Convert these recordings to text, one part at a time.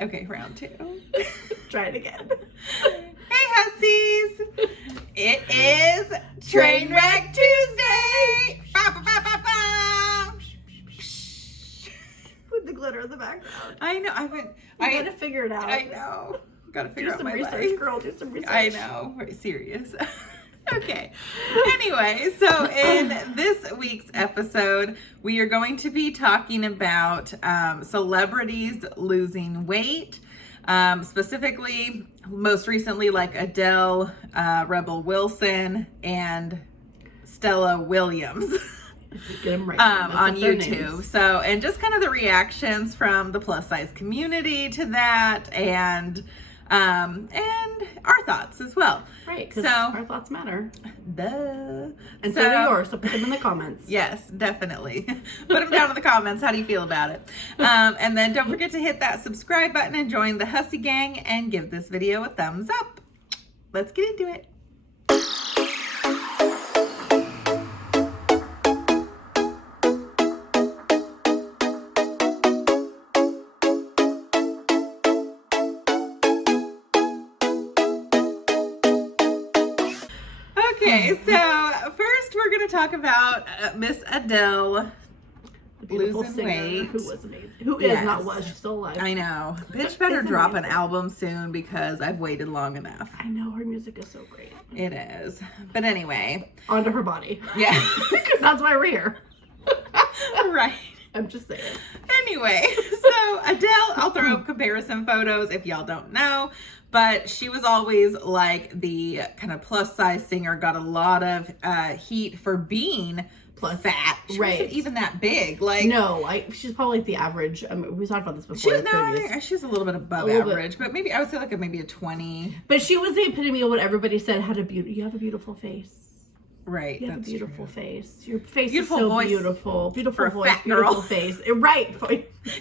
Okay, round 2. Try it again. Hey, hussies! It is Trainwreck Tuesday! Ba, ba, ba, ba, ba. With the glitter in the background. I know. I gotta figure it out. I know. Gotta figure out my research, life. girl. Do some research. I know. Very serious. Okay. Anyway, so in this week's episode, we are going to be talking about celebrities losing weight. Specifically, most recently, like Adele, Rebel Wilson, and Stella Williams. Get them right. On YouTube. So, and just kind of the reactions from the plus size community to that, and our thoughts as well. Right, because so, our thoughts matter. Duh. And so do yours, so put them in the comments. Yes, definitely. Put them down in the comments. How do you feel about it? And then don't forget to hit that subscribe button and join the Hussy Gang and give this video a thumbs up. Let's get into it. Okay, so first we're going to talk about Miss Adele losing weight. Who was amazing. Who is, not was. She's still alive. I know. Bitch better drop an album soon because I've waited long enough. I know. Her music is so great. It is. But anyway. Onto her body. Yeah. Because that's why we're here. Right. I'm just saying. Anyway, so Adele, I'll throw up comparison photos if y'all don't know, but she was always like the kind of plus size singer, got a lot of heat for being plus fat. She wasn't even that big. Like she's probably like the average. I mean, we talked about this before. She's a little bit above average, but maybe I would say like maybe a 20. But she was the epitome of what everybody said had a you have a beautiful face. Right. You have a beautiful face. Your face beautiful is so voice beautiful. Beautiful for voice, a fat girl. beautiful face. Right.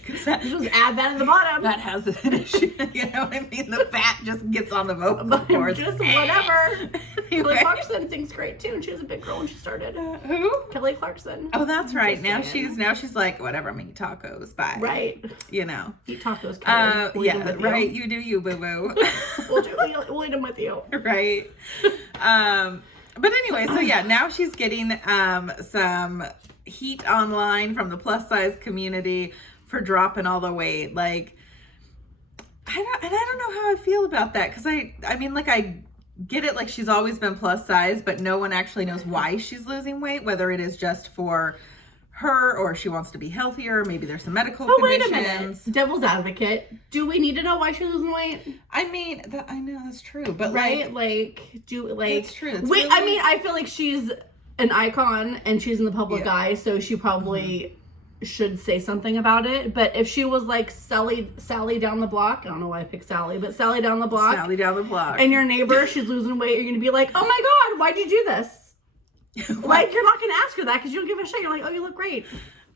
Just add that in the bottom. That has an issue. You know what I mean? The fat just gets on the vocal cords. Just whatever. Anyway. Kelly Clarkson sings great too, and she was a big girl when she started. Who? Kelly Clarkson. Oh, that's right. Now she's like, whatever, I'm gonna eat tacos. Bye. Right. You know. Eat tacos, Kelly. Yeah, right. You do you, boo-boo. We'll eat them with you. Right. But anyway, so yeah, now she's getting some heat online from the plus size community for dropping all the weight. Like, I don't know how I feel about that, because I mean, like, I get it, like, she's always been plus size, but no one actually knows why she's losing weight, whether it is just for her or she wants to be healthier. Maybe there's some medical conditions. Wait a minute. Devil's advocate. Do we need to know why she's losing weight? I mean, I know that's true, but right, that's true. It's wait, really... I mean, I feel like she's an icon and she's in the public eye, so she probably should say something about it. But if she was like Sally down the block, I don't know why I picked Sally, but Sally down the block, and your neighbor, she's losing weight, you're gonna be like, oh my god, why'd you do this? Like, you're not gonna ask her that because you don't give a shit. You're like, oh, you look great.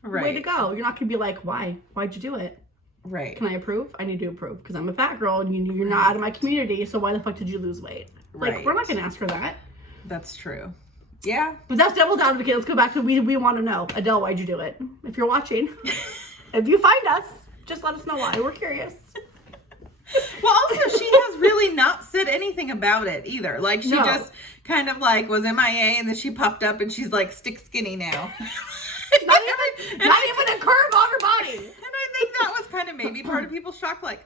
Right. Way to go. You're not gonna be like, why? Why'd you do it? Right. Can I approve? I need to approve because I'm a fat girl and you're not out of my community. So why the fuck did you lose weight? Like, we're not gonna ask her that. That's true. Yeah. But that's devil's advocate. Let's go back to we want to know. Adele, why'd you do it? If you're watching, if you find us, just let us know why. We're curious. Well, also, she has really not said anything about it either. Like, she just kind of like was MIA, and then she popped up and she's like stick skinny now. not even a curve on her body. And I think that was kind of maybe part of people's shock, like,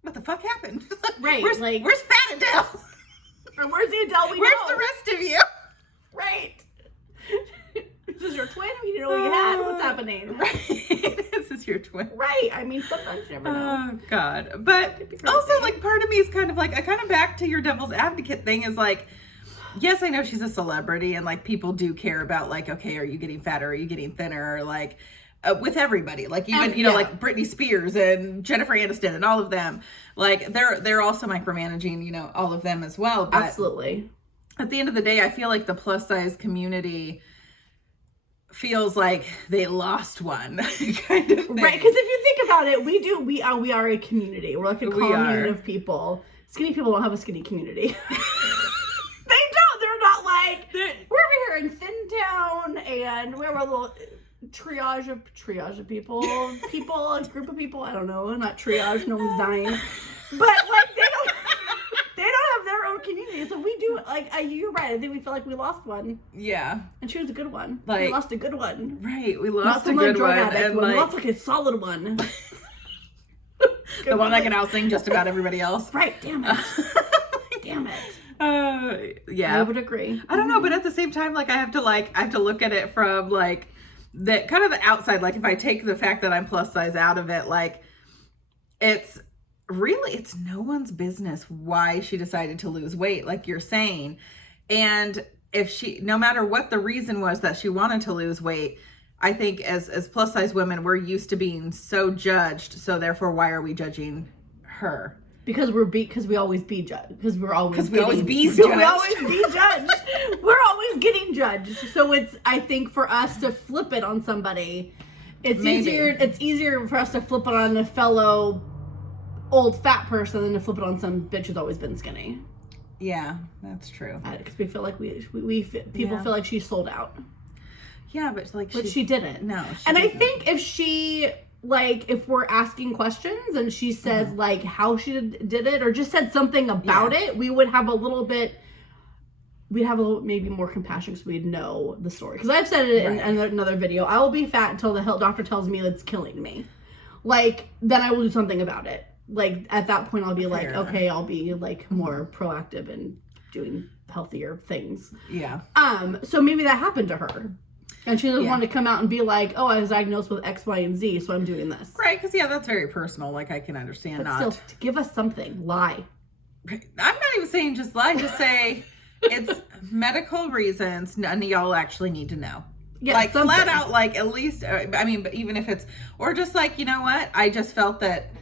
what the fuck happened? Right. Where's Fat Adele? Or where's the Adele we know? Where's the rest of you? Right. Is this your twin? You didn't know what you had? What's happening? Right. This is your twin. Right. I mean, sometimes you never know. Oh, God. But also, like, part of me is kind of like, I kind of back to your devil's advocate thing is like, yes, I know she's a celebrity and, like, people do care about, like, okay, are you getting fatter? Are you getting thinner? Or, like, with everybody. Like, even, you know, like, Britney Spears and Jennifer Aniston and all of them. Like, they're also micromanaging, you know, all of them as well. But absolutely. At the end of the day, I feel like the plus size community feels like they lost one kind of thing. Right, because if you think about it, we are a community. We're like a commune of people. Skinny people don't have a skinny community. They don't. They're not like, we're over here in Thin Town and we're a little triage of people, a group of people. I don't know, not triage. No one's dying, but like they don't have their own community. So we do like you're right. I think we feel like we lost one. Yeah, and she was a good one. Like, we lost a good one. Right, we lost a good one, and we lost like a solid one. The one that can outsing just about everybody else. Right? Damn it! Damn it! Yeah, I would agree. I don't know, but at the same time, like I have to look at it from like the kind of the outside. Like if I take the fact that I'm plus size out of it, like it's no one's business why she decided to lose weight, like you're saying. And if no matter what the reason was that she wanted to lose weight, I think as plus size women, we're used to being so judged. So therefore, why are we judging her? Because we always be judged. Because we always be judged. We're always getting judged. So I think for us to flip it on somebody, it's easier for us to flip it on a fellow old fat person than to flip it on some bitch who's always been skinny. Yeah, that's true. Because we feel like people feel like she's sold out. Yeah, but she didn't. No, I think if we're asking questions and she says like how she did it or just said something about it, we would have we'd have a little maybe more compassion because we'd know the story. Because I've said it in another video. I will be fat until the doctor tells me it's killing me. Like, then I will do something about it. Like, at that point, I'll be like, okay, I'll be like more proactive and doing healthier things. Yeah. So maybe that happened to her. And she doesn't want to come out and be like, oh, I was diagnosed with X, Y, and Z, so I'm doing this. Right, because, that's very personal. Like, I can understand but still, give us something. Lie. I'm not even saying just lie. Just say it's medical reasons none of y'all actually need to know. Yeah, like, something. Flat out, like, at least, but even if it's, or just like, you know what? I just felt that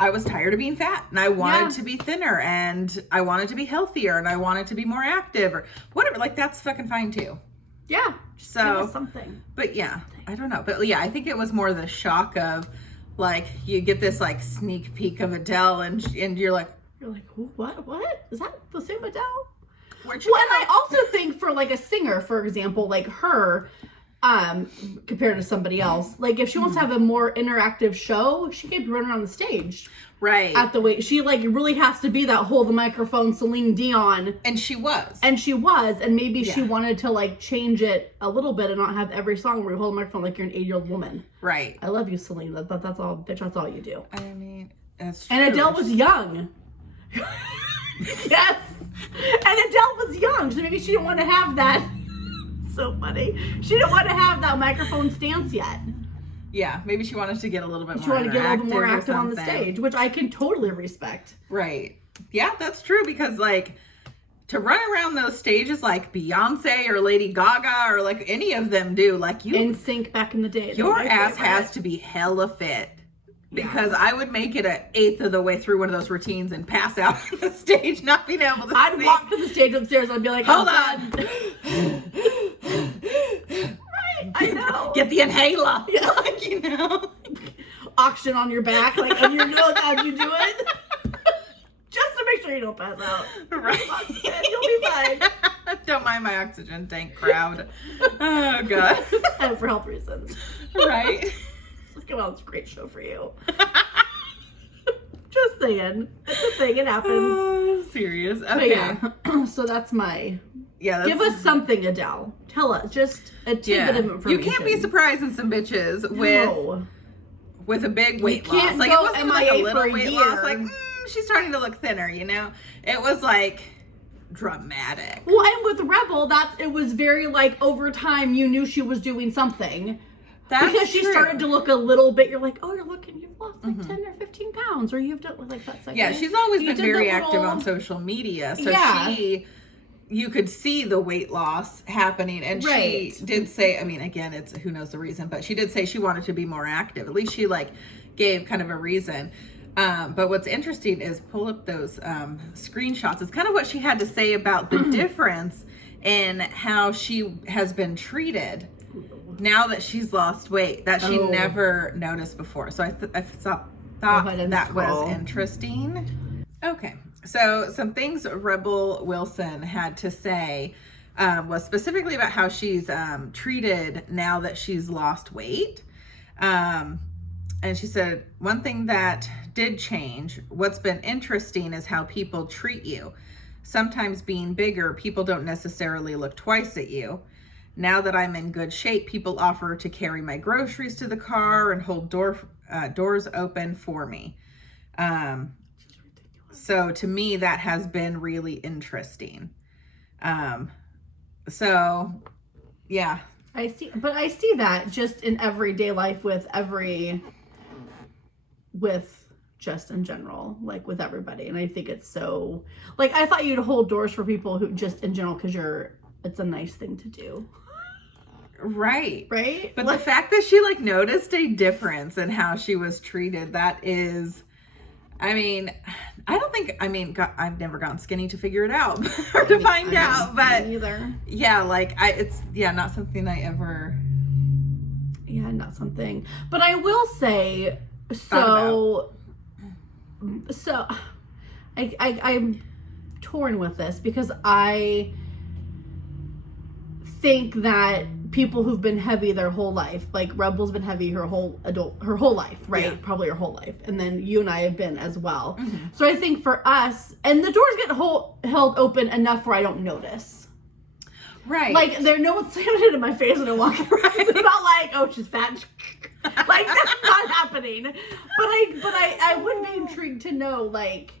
I was tired of being fat and I wanted to be thinner and I wanted to be healthier and I wanted to be more active or whatever. Like, that's fucking fine, too. Yeah. So give us something. But I don't know. But I think it was more the shock of like you get this like sneak peek of Adele and you're like what? Is that the same Adele? And I also think for like a singer, for example, like her, compared to somebody else, like if she wants to have a more interactive show, she can't be running on the stage. Right. At the way she like really has to be that hold the microphone Celine Dion. And she was. And maybe she wanted to like change it a little bit and not have every song where you hold the microphone like you're an 80-year-old woman. Right. I love you, Celine. That's all, bitch. That's all you do. I mean, that's true. And Adele was young. Yes. And Adele was young, so maybe she didn't want to have that. So funny. She didn't want to have that microphone stance yet. Yeah, maybe she wanted to get a little bit more She wanted to get a little bit more active on the stage, which I can totally respect. Right. Yeah, that's true because like to run around those stages like Beyonce or Lady Gaga or like any of them do, like you in sync back in the day. Your ass has to be hella fit. Because I would make it an eighth of the way through one of those routines and pass out on the stage, not being able to I'd walk to the stage upstairs and I'd be like, hold on. Right, I know. Get the inhaler. Yeah. Like, Oxygen on your back, like on your nose, how'd you do it? Just to make sure you don't pass out. Right. You'll be fine. Don't mind my oxygen tank crowd. Oh, God. And for health reasons. Right. Come on, it's a great show for you. Just saying. It's a thing. It happens. Serious. Okay. So that's my... Yeah. Give us something, Adele. Tell us. Just a tidbit of information. You can't be surprising some bitches with a big weight loss. Like, go it wasn't MIA like a little for a weight year. loss. Like, she's starting to look thinner, you know? It was like... dramatic. Well, and with Rebel, it was very like over time you knew she was doing something. That's because she true. Started to look a little bit, you're like, oh, you've lost like 10 or 15 pounds, or you've done like that's like she's always been very active on social media, so you could see the weight loss happening, and she did say, I mean, again, it's who knows the reason, but she did say she wanted to be more active. At least she like gave kind of a reason. But what's interesting is pull up those screenshots. It's kind of what she had to say about the difference in how she has been treated now that she's lost weight that she never noticed before. So I thought that was interesting. Okay, so some things Rebel Wilson had to say was specifically about how she's treated now that she's lost weight. And she said, one thing that did change, what's been interesting is how people treat you. Sometimes being bigger, people don't necessarily look twice at you. Now that I'm in good shape, people offer to carry my groceries to the car and hold doors open for me. So to me, that has been really interesting. So yeah. I see that just in everyday life with just in general, like with everybody. And I think it's so, like, I thought you'd hold doors for people who just in general, because it's a nice thing to do. Right. But the fact that she like noticed a difference in how she was treated, that is, I mean, I've never gotten skinny to figure it out or to find out, but either. Yeah, like it's not something I ever. Yeah, not something. But I will say, I'm torn with this because I think that people who've been heavy their whole life, like Rebel's been heavy her whole life, right? Yeah. Probably her whole life. And then you and I have been as well. Mm-hmm. So I think for us, and the doors get held open enough where I don't notice. Right. Like, no one's slamming it in my face when I walk around. It's not like, oh, she's fat. Like, that's not happening. But I would be intrigued to know, like,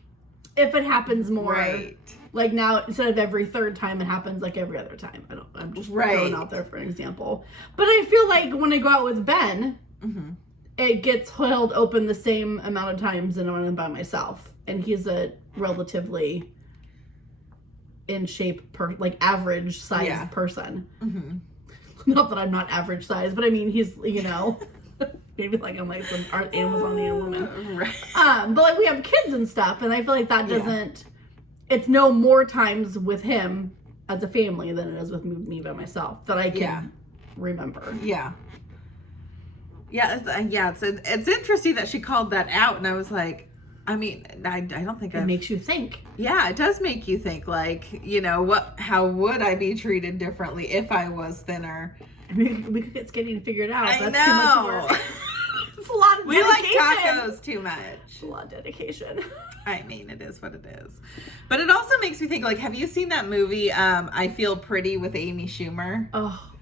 if it happens more. Right. Like now, instead of every third time, it happens like every other time. I'm just throwing out there for an example. But I feel like when I go out with Ben, mm-hmm. it gets held open the same amount of times than when I'm by myself. And he's a relatively in shape, average size person. Mm-hmm. Not that I'm not average size, but I mean, he's, maybe like I'm like some Amazonian woman. Right. But like we have kids and stuff, and I feel like that doesn't. It's no more times with him as a family than it is with me by myself that I can remember. Yeah. Yeah, it's interesting that she called that out, and I was like, I mean, I don't think it makes you think. Yeah, it does make you think, like, how would I be treated differently if I was thinner? I mean, we could get skinny and figure it out. That's too much work. It's a lot of dedication. We like tacos too much. It's a lot of dedication. I mean, it is what it is. But it also makes me think, like, have you seen that movie, I Feel Pretty with Amy Schumer? Oh,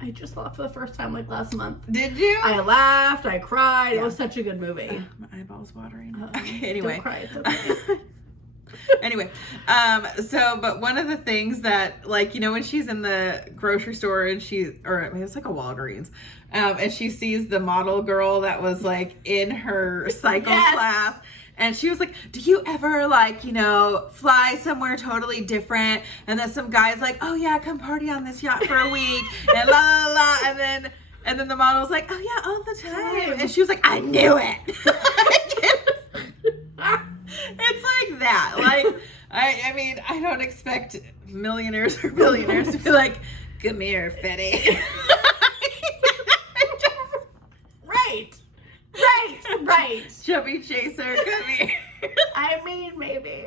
I just saw it for the first time, like, last month. Did you? I laughed. I cried. Yeah. It was such a good movie. My eyeballs watering. Okay, anyway. Don't cry. It's okay. Anyway, but one of the things that, like, when she's in the grocery store and it's like a Walgreens, and she sees the model girl that was like in her cycle class, and she was like, do you ever like, fly somewhere totally different? And then some guy's like, oh yeah, come party on this yacht for a week, and la la la, and then the model was like, oh yeah, all the time, and she was like, I knew it. It's like that. Like, I mean, I don't expect millionaires or billionaires to be like, come here, Fetty. Right. Chubby chaser, come here. I mean, maybe.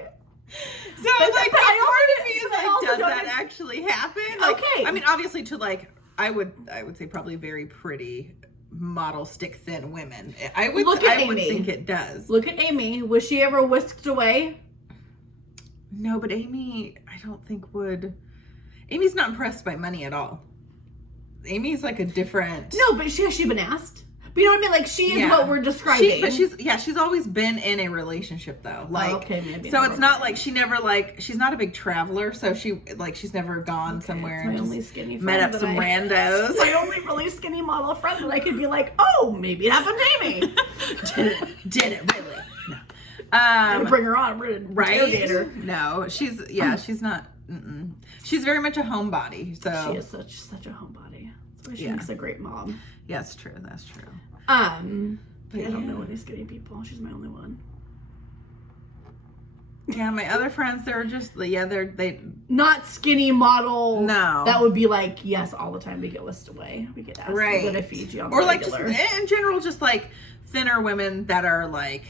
So, but like, part of me is like, does that actually happen? Like, okay. I mean, obviously to like, I would say probably very pretty model stick thin women. I would think it does. Look at Amy. Was she ever whisked away? No, but Amy, I don't think would. Amy's not impressed by money at all. Amy's like a different. No, but has she been asked? But you know what I mean? Like, she is what we're describing. She's always been in a relationship though. Like, okay, maybe. So it's not like she's not a big traveler. So she's never gone somewhere and only skinny met up some randos. My only really skinny model friend that I could be like, oh, maybe it happened to Amy. Did it really? No. I'm bring her on. We're gonna tailgate her. No, she's not. She's very much a homebody. So she is such a homebody. That's why she makes a great mom. Yeah, that's true. That's true. But I don't know any skinny people. She's my only one. Yeah, my other friends, they're just they not skinny model. No, that would be like yes all the time. We get whisked away. We get asked to go to Fiji on or the like regular. Just in general, just like thinner women that are like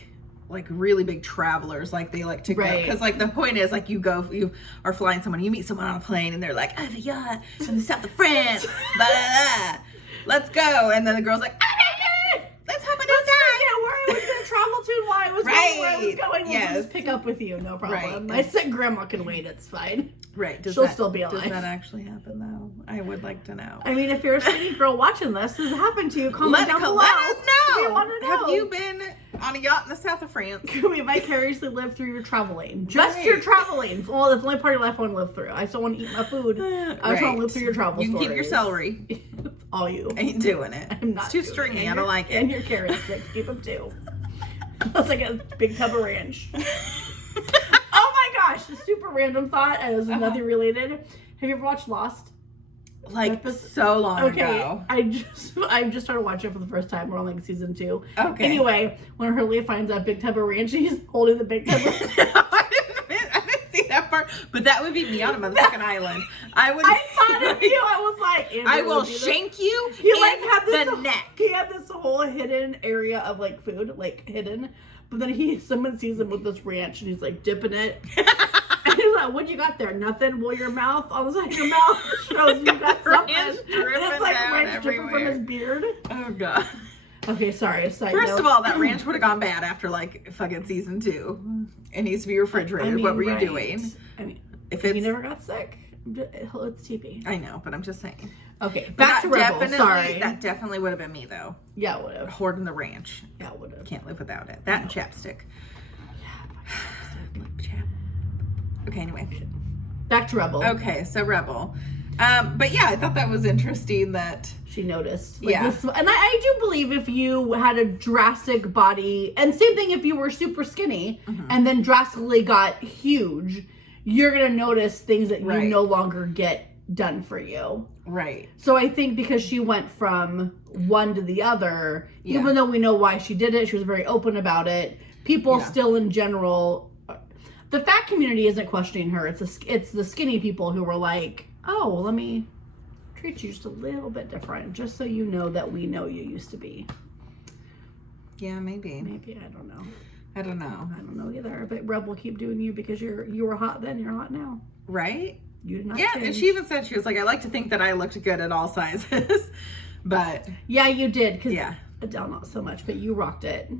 like really big travelers, like they like to go, Right. because like the point is like you are flying someone, you meet someone on a plane and they're like, I have a yacht from the south of France, blah, blah, blah. Let's go. And then the girl's like, oh my God, let's hop on Let's inside. forget where I was going to travel to and why I was going where I was going. Yes. We'll just pick up with you, no problem. Right. My sick grandma can wait, it's fine. Right. She'll still be alive. Does that actually happen though? I would like to know. I mean, if you're a skinny girl watching this, has happened to you, comment down below. Let us know. We want to know. Have you been on a yacht in the south of France? Can we vicariously live through your traveling? Just Right. your traveling. Well, that's the only part of life I want to live through. I still want to eat my food. I just want to live through your travel You can stories. keep your celery. It's all you. Ain't doing it. I'm not It's too doing stringy. it. I don't like it. And your carrot sticks. Keep them too. That's like a big tub of ranch. Oh my gosh. A super random thought. It was nothing related. Have you ever watched Lost? Like so long ago. I just started watching it for the first time. We're on like season 2. Okay. Anyway, when Hurley finds that big tub of ranch, he's holding the big tub of I didn't see that part, but that would be me on a motherfucking island. I thought of you. I was like, Andrew I will would do this. shank you He in like had this the neck. He had this whole hidden area of like food, like hidden. But then someone sees him with this ranch and he's like dipping it. And he's like, what you got there? Nothing? Well, your mouth, on the side of your mouth shows you got something. And it's like down ranch dripping from his beard. Oh god. Okay, sorry. First of all, that ranch would have gone bad after like fucking season 2. It needs to be refrigerated. What were you doing? I mean, If he it's, never got sick. It's TP. I know, but I'm just saying. Okay, But back to that Rebel. Sorry. That definitely would have been me though. Yeah, it would have. Hoarding the ranch. Yeah, it would have. Can't live without it. That and chapstick. Okay, anyway. Back to Rebel. Okay, so Rebel. But yeah, I thought that was interesting that She noticed. Yeah. And I do believe if you had a drastic body, and same thing if you were super skinny and then drastically got huge, you're going to notice things that you Right. no longer get done for you. right. So I think because she went from one to the other, Yeah. even though we know why she did it, she was very open about it, people Yeah. still in general, the fat community isn't questioning her. It's the skinny people who were like, oh, let me treat you just a little bit different, just so you know that we know you used to be. Yeah, maybe. Maybe, I don't know. I don't know. I don't know either. But Rebel, keep doing you because you were hot then, you're hot now. Right? You did not Yeah, change. and she even said, she was like, I like to think that I looked good at all sizes. But Yeah, you did. Because yeah. Adele, not so much, but you rocked it.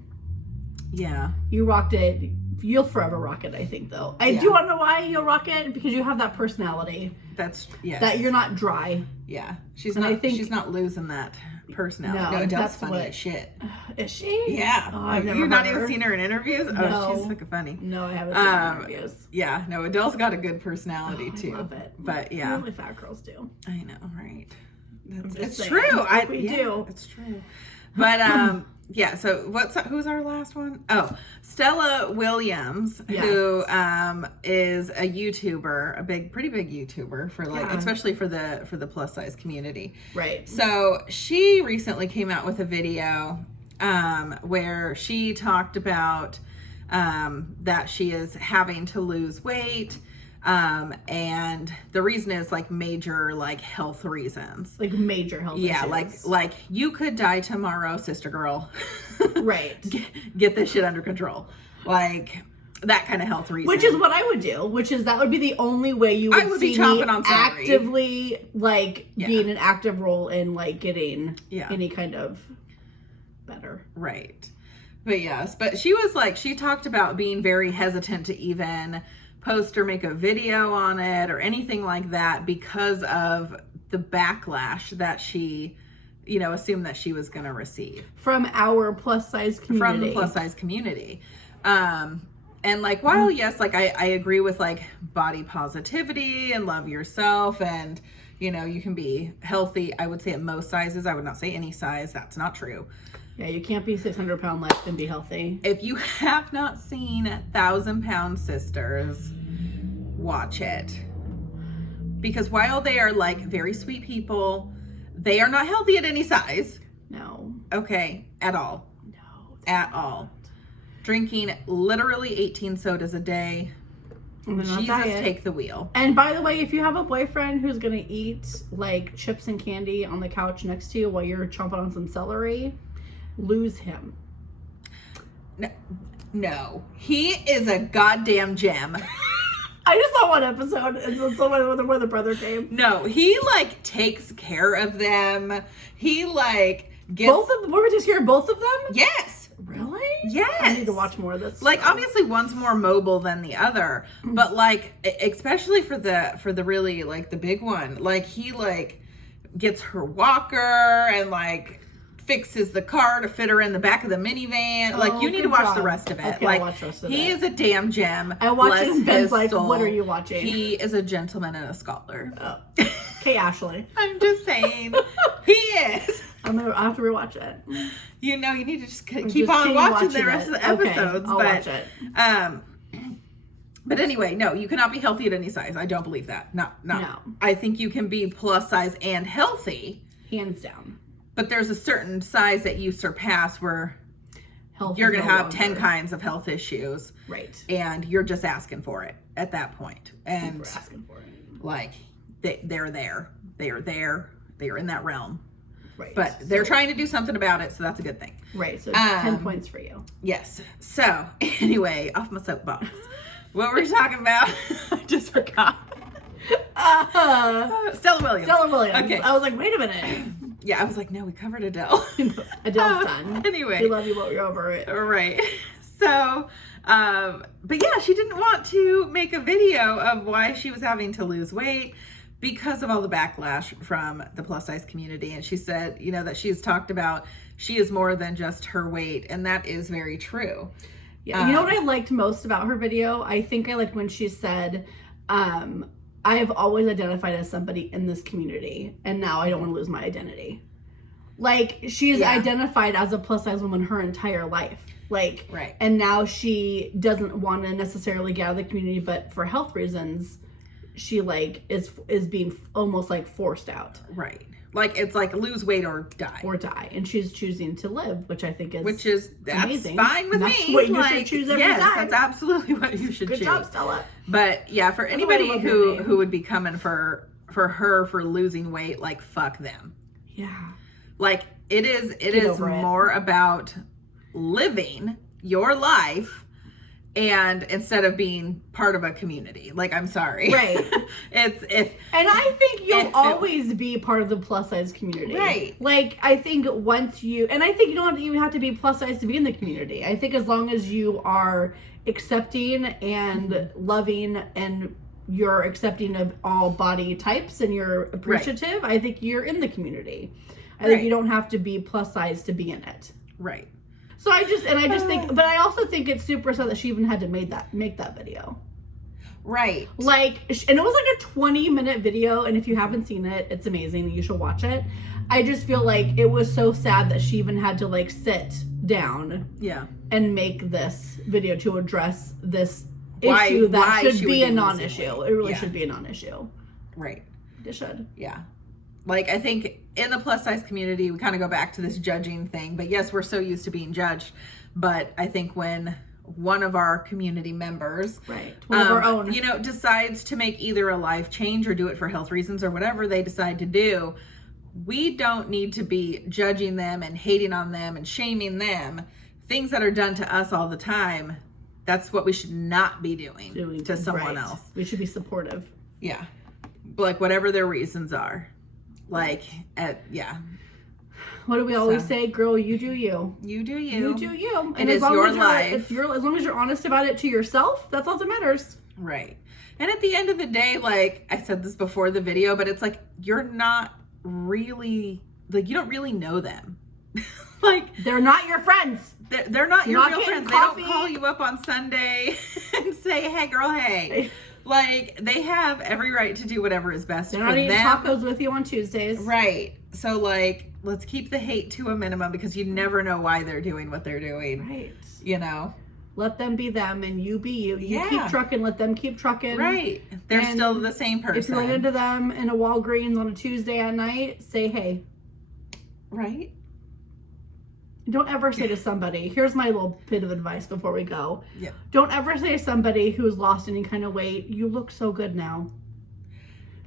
Yeah. You rocked it. You'll forever rock it, I think, though. I do want to know why you'll rock it, because you have that personality. That's, yes. That you're not dry. Yeah. She's And not, I think- she's not losing that personality. No, No, Adele's that's funny what- as shit. Is she? Yeah. Oh, I've never You've not heard even her. seen her in interviews? No. Oh, she's fucking funny. No, I haven't seen her interviews. Yeah, no, Adele's got a good personality too. I love it. But yeah. Only fat girls do. I know, right? just It's saying. true. We do. It's true. But yeah, so who's our last one? Oh, Stella Williams, Yes. who is a YouTuber, pretty big YouTuber for like, Yeah. especially for the plus size community. Right. So she recently came out with a video where she talked about that she is having to lose weight. And the reason is like major like health reasons. Like major health issues. like you could die tomorrow, sister girl. Right. Get this shit under control. Like that kind of health reason. Which is what I would do. Which is that would be the only way you would, I would see be chomping me on celery. actively like Yeah. being an active role in like getting Yeah. any kind of better. Right. But yes, but she talked about being very hesitant to even post or make a video on it or anything like that because of the backlash that she, assumed that she was going to receive From our plus size community. from the plus size community. And like, while yes, like I agree with like body positivity and love yourself and, you can be healthy. I would say at most sizes. I would not say any size. That's not true. Yeah, you can't be 600 pound less and be healthy. If you have not seen 1,000-Pound Sisters, watch it. Because while they are like very sweet people, they are not healthy at any size. No. Okay, at all. No. At all. Drinking literally 18 sodas a day. Jesus, take the wheel. And by the way, if you have a boyfriend who's gonna eat like chips and candy on the couch next to you while you're chomping on some celery, lose him. No, No. He is a goddamn gem. I just saw one episode, and it's the one where the brother came. No, he, like, takes care of them. He, like, gets... Both of them? Were we just hearing both of them? Yes. Really? Yes. I need to watch more of this. Like, obviously, one's more mobile than the other. But, like, especially for the really, like, the big one. Like, he, like, gets her walker and, like... fixes the car to fit her in the back of the minivan. Like, you need to watch the rest of it. Okay, like, I'll watch the rest of he it. is a damn gem. I watch Bless it and Ben's his like, soul. what are you watching? He is a gentleman and a scholar. Oh. Okay, Ashley. I'm just saying. He is. I'll have to rewatch it. You know, you need to just keep on watching the rest of the episodes. I'll watch it. But anyway, no, you cannot be healthy at any size. I don't believe that. No. I think you can be plus size and healthy. Hands down. But there's a certain size that you surpass where Health you're going to have longer. 10 kinds of health issues. Right. And you're just asking for it at that point. And We're asking for it. like, they're there. They are there. They are in that realm. Right. But they're trying to do something about it, so that's a good thing. Right. So 10 points for you. Yes. So, anyway, off my soapbox. What were we talking about? I just forgot. Stella Williams. Stella Williams. Okay. I was like, wait a minute. Yeah, I was like, no, we covered Adele. Adele's done. Anyway. We love you, but we're over it. Right. So, but yeah, she didn't want to make a video of why she was having to lose weight because of all the backlash from the plus size community. And she said, you know, that she's talked about she is more than just her weight. And that is very true. Yeah. You know what I liked most about her video? I think I liked when she said, I have always identified as somebody in this community, and now I don't want to lose my identity. Like, she's identified as a plus size woman her entire life. Like, right. And now she doesn't want to necessarily get out of the community, but for health reasons, she like is being almost like forced out. Right. Like, it's like lose weight or die. Or die. And she's choosing to live, which I think is that's amazing. fine with That's me. what you like, should choose every yes, time. that's absolutely what you should Good choose. job, Stella. But yeah, for way to anybody love your name. who would be coming for her for losing weight, like, fuck them. Yeah. Like, it is over it. more about living your life and instead of being part of a community. Like, I'm sorry. Right. And I think you'll always be part of the plus size community. Right. Like, I think once you, and I think you don't even have to be plus size to be in the community. I think as long as you are accepting and loving and you're accepting of all body types and you're appreciative, I think you're in the community. I think you don't have to be plus size to be in it. Right. So I just think, but I also think it's super sad that she even had to make that video. Right. Like, and it was like a 20-minute video, and if you haven't seen it, it's amazing. You should watch it. I just feel like it was so sad that she even had to like sit down and make this video to address this issue that should be a non-issue. It really should be a non-issue. Right. It should. Yeah. Like, I think in the plus size community, we kind of go back to this judging thing. But yes, we're so used to being judged. But I think when one of our community members, one of our own, you know, decides to make either a life change or do it for health reasons or whatever they decide to do, we don't need to be judging them and hating on them and shaming them. Things that are done to us all the time, that's what we should not be doing to someone else. We should be supportive. Yeah. Like, whatever their reasons are. Like, What do we always say? Girl, you do you. You do you. You do you. And it's your life. As long as you're honest about it to yourself, that's all that matters. Right. And at the end of the day, like, I said this before the video, but it's like, you're not really, like, you don't really know them. Like, they're not your friends. They're not your real friends. Coffee. They don't call you up on Sunday and say, hey, girl, hey. Like, they have every right to do whatever is best for them. They're not eating tacos with you on Tuesdays. Right. So, like, let's keep the hate to a minimum because you never know why they're doing what they're doing. Right. You know? Let them be them and you be you. You Yeah. keep trucking, let them keep trucking. Right. They're And still the same person. If you run into them in a Walgreens on a Tuesday at night, say hey. Right. Don't ever say to somebody, here's my little bit of advice before we go. Yeah. Don't ever say to somebody who's lost any kind of weight, you look so good now.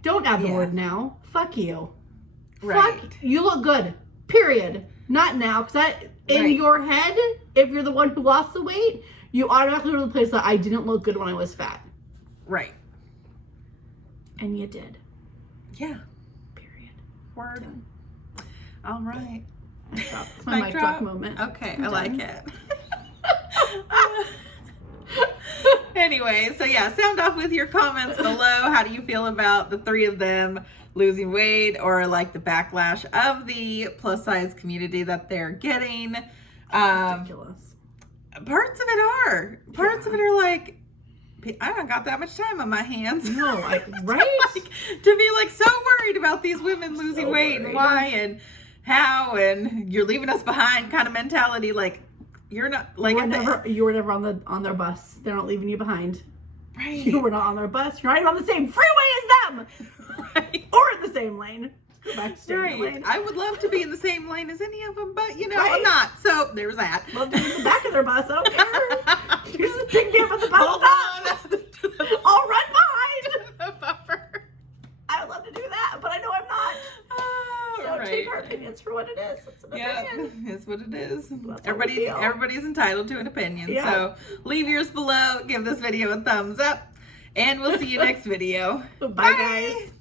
Don't add the word now. Fuck you. Right. Fuck, you look good. Period. Not now. Because in your head, if you're the one who lost the weight, you automatically go to the place that I didn't look good when I was fat. Right. And you did. Yeah. Period. Word. Done. All right. It's my mic drop moment. Okay, I like it. Anyway, so yeah, sound off with your comments below. How do you feel about the three of them losing weight, or like the backlash of the plus size community that they're getting? Ridiculous. Parts of it are. Parts of it are like, I don't got that much time on my hands. No, right? Like, to be like so worried about these women losing weight and why and how, and you're leaving us behind kind of mentality. Like, you're not like you were never on their bus. They're not leaving you behind. Right. You were not on their bus. You're not even on the same freeway as them. Right. Or in the same lane. Go back to staying in the lane. I would love to be in the same lane as any of them, but you know, Right. I'm not. So there's that. Love to be in the back of their bus. I don't care. You just pick me up at the bus Hold stop. on. I'll run behind. The buffer. I would love to do that, but I know I'm not. So Right. take our opinions for what it is. It's an Yeah, opinion. it's what it is. That's how we feel. Everybody's entitled to an opinion. Yeah. So leave yours below. Give this video a thumbs up, and we'll see you next video. Bye, guys.